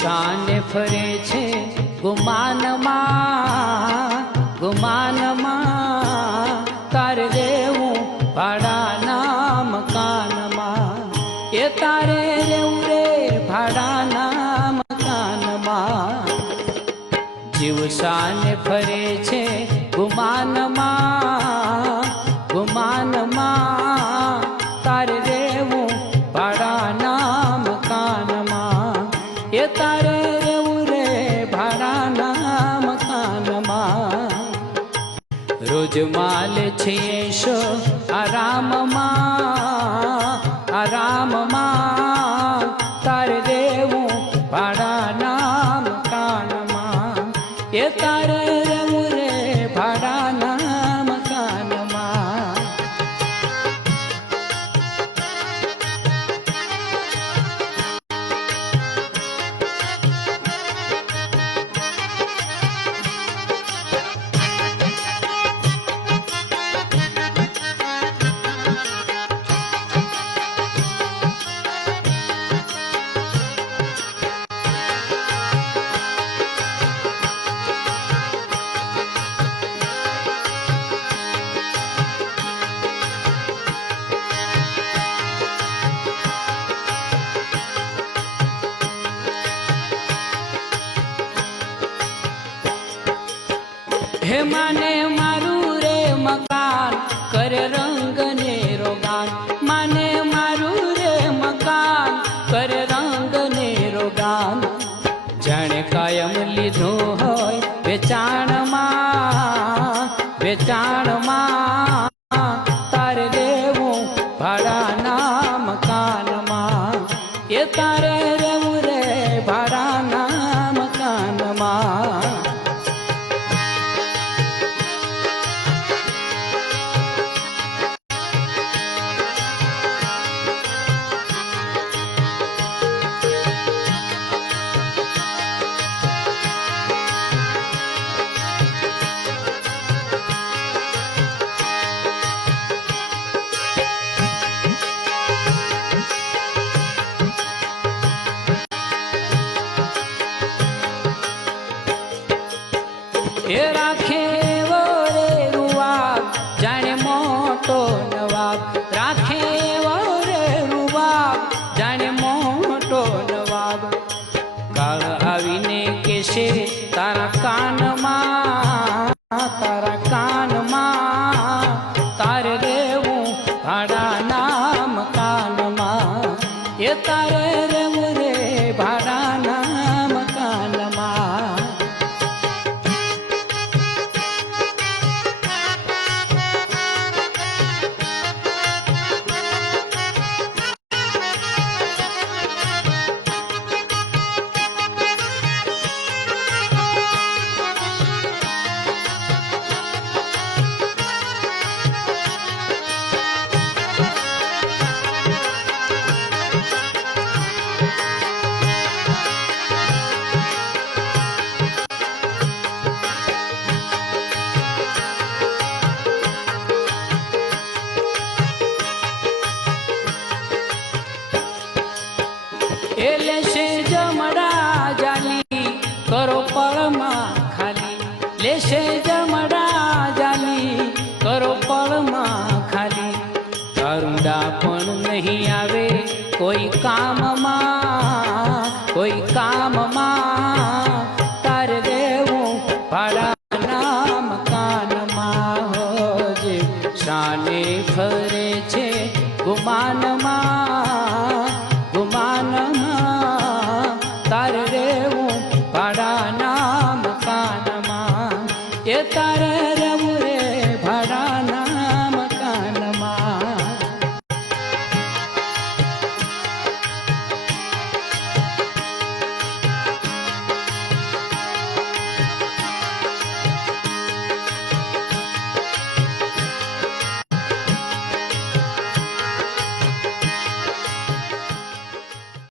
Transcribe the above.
શાને ફરે છે ગુમાનમાં, ગુમાનમાં તારે રહેવું ભાડાના મકાનમાં, એ તારે રહેવું રે ભાડાના મકાનમાં. જીવ શાને ફરે છે ગુમાનમાં, ગુમાનમાં તારે રહેવું ભાડાના મકાનમાં, એ તારે રહેવું રે ભાડાના મકાનમાં. રોજ માલ છે શો આરામમાં, આરામમાં તારે રહેવું ભાડાના મકાનમાં, એ તારે રહેવું રે ભાડાના મકાનમાં. હે માને મારું રે મકાન કરે રંગ ને રોગાન, માને મારું રે મકાન કરે રંગ ને રોગાન. જાણે કાયમ લીધું હોય વેચાણમાં, વેચાણમાં તારે રહેવું ભાડાના મકાનમાં, એ તારે રહેવું રે ભાડાના મકાનમાં. એ રાખે એવો રે રૂવાબ જાણે મોટો નવાબ, રાખે એવો રે રૂવાબ જાણે મોટો નવાબ. કાળ આવીને કેશે તારા કાનમાં, તારા કાનમાં તારે રહેવું ભાડાના મકાનમાં, એ તારે રહેવું રે ભાડાના મકાનમાં. એ લેશે જમડા જાલી કરો પળમાં ખાલી, લેશે જમડા જાલી કરો પળમાં ખાલી. કારુંડા પણ નહીં આવે કોઈ કામમાં, કોઈ કામમાં તારે રહેવું ભાડાના મકાનમાં. હોજે શાને ફરે છે ગુમાનમાં, ગુમાનમાં તારે રહેવું ભાડાના